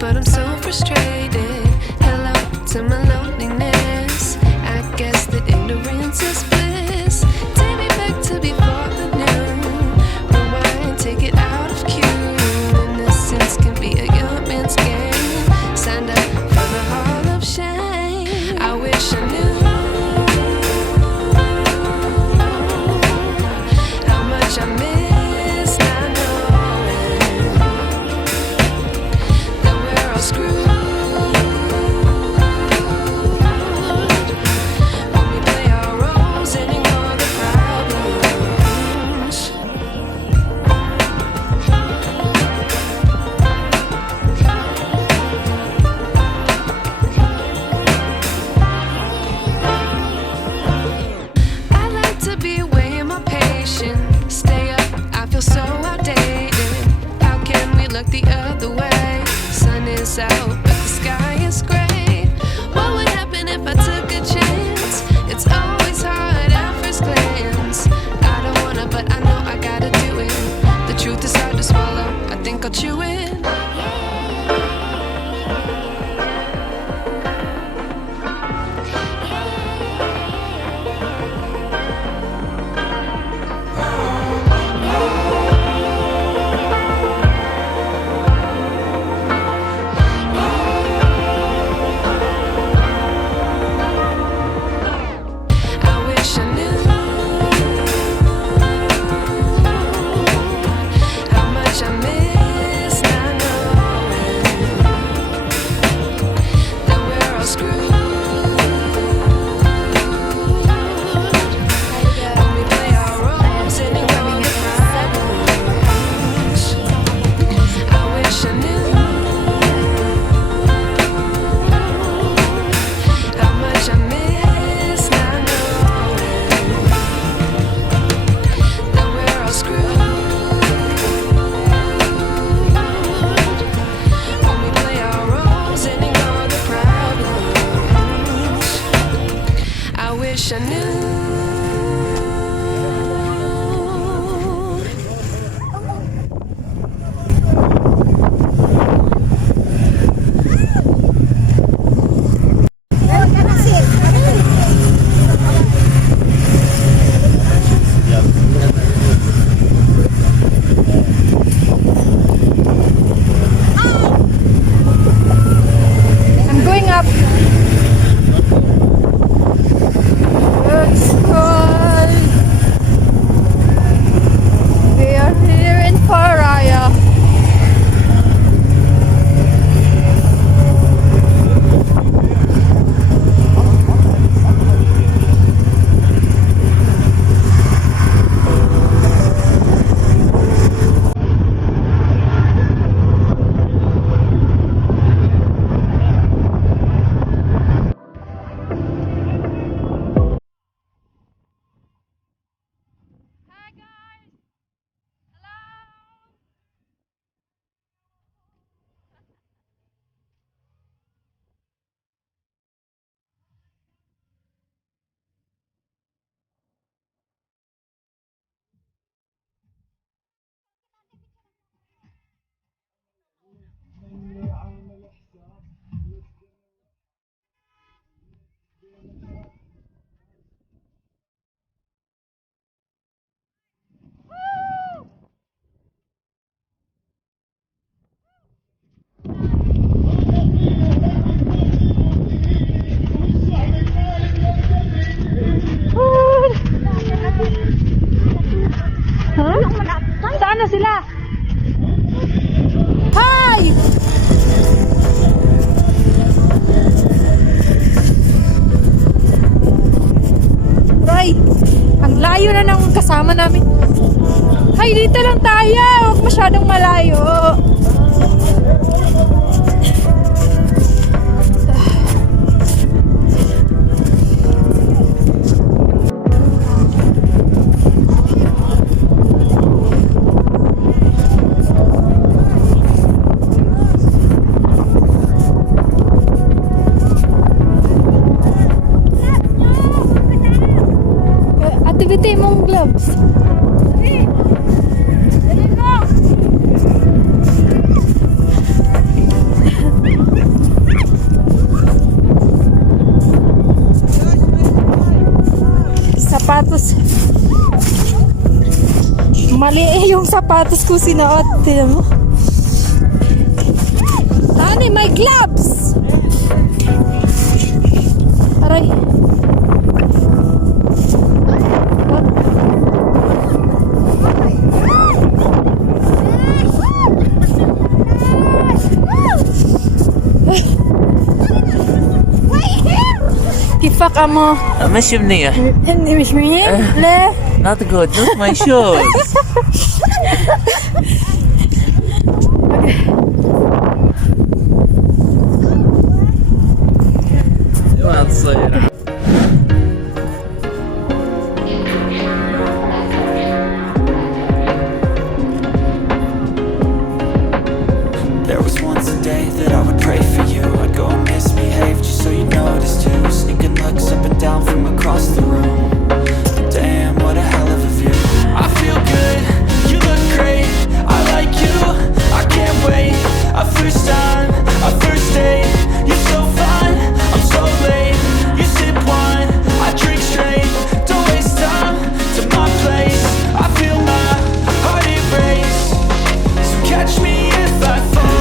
But I'm so frustrated. Hello to my loneliness. I guess that ignorance is bliss. Take me back to before the noon. Rewind, take it out of cue. Innocence can be a young man's game. Signed up for the hall of shame. I wish I knew how much I miss not knowing that we're all screwed when we play our roles and ignore the problems. I like to be way more patient. Stay up, I feel so outdated. How can we look the other way? Sun is out, but the sky is gray. What would happen if I took a chance? It's always hard at first glance. I don't wanna, but I know I gotta do it. The truth is hard to swallow, I think I'll chew it. I wish I knew how much I miss not knowing that we're all screwed when we play our roles and ignore the problems. I wish I knew how much I miss not knowing that we're all screwed when we play our roles and ignore the problems. I wish I knew. I'm going up. It's cold. We are here in Paraya. Saan na sila? Hi! Roy, ang layo na ng kasama namin. Hay, dito lang tayo. Huwag masyadong malayo. sapatos ko sinuot. Tignan mo. Tani, my gloves! Aray. Kifak amo. ماشي منيح. مش منيح؟ لا. Not good. Look my shoes. ما تصير. There was once a day that I would pray for you. I'd go and misbehave just so you notice too. Sneaking looks up and down from across the room. Damn, what a hell of a view. I feel good, you look great. I like you, I can't wait. A first time, a first date. You're so fine, I'm so late. You sip wine, I drink straight. Don't waste time to my place. I feel my heart erase. So catch me if I fall.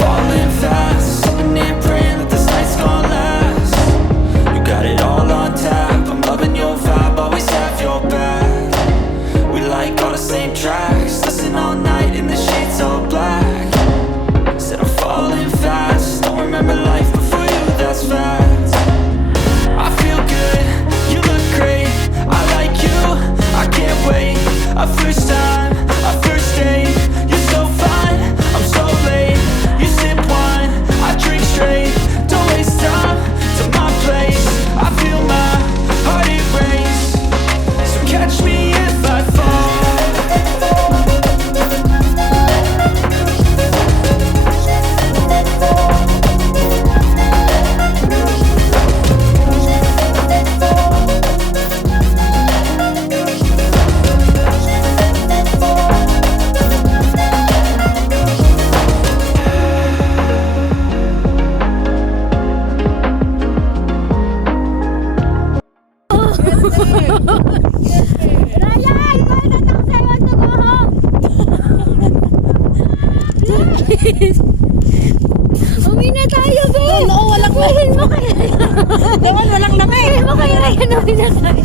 Falling fast, sitting here praying that this night's gonna last. You got it all on tap, I'm loving your vibe, always have your back. We like all the same tracks, listen all night in the sheets all black. Said I'm falling fast, don't remember life before you, that's fact. I feel good, you look great, I like you, I can't wait. A first time, a first date. You're so fine, I'm so late. You sip wine, I drink straight. Don't waste time to my place. I feel my heart erase. So catch me if I fall. Uwi na tayo, Ben! Oo, walang uwihin mo kaya. Dawan, walang laki. Uwi mo kaya rin, uwi na tayo.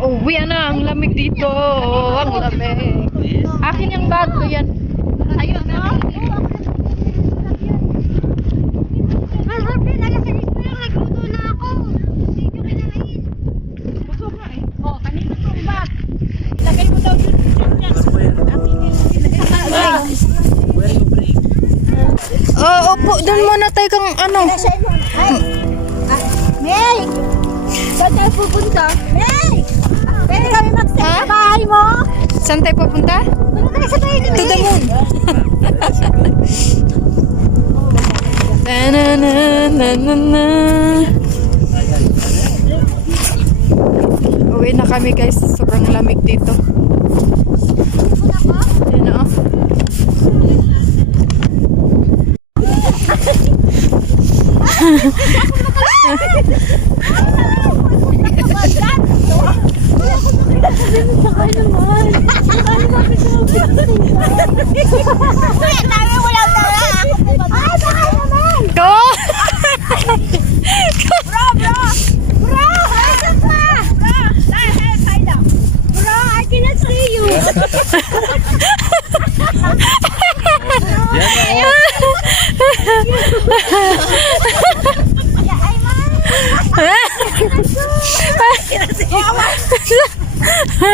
Uwi na, ang lamig dito. Ang lamig. Akin yung bag ko yan. Ayun na. Mahapin, alas sa isla, nagluto na ako. Hindi ko kinakain. Busog na eh. Oh, kanina kong bag. Lagay mo daw yun. Opo, doon muna tayo kang ano. May! Saan tayo pupunta? May! Pwede kami mag-stay sa bahay mo? Saan tayo pupunta? Pupunta tayo sa bahay ni To the May! moon. Na-na-na-na-na-na. Uwi na kami guys. Sobrang lamig dito. Yan o. Dami walang dala! Ay, baka naman! Go! Bro! Asan ka? Bro, I cannot see you! Ay, man! Wala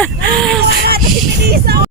na si Melissa, oh.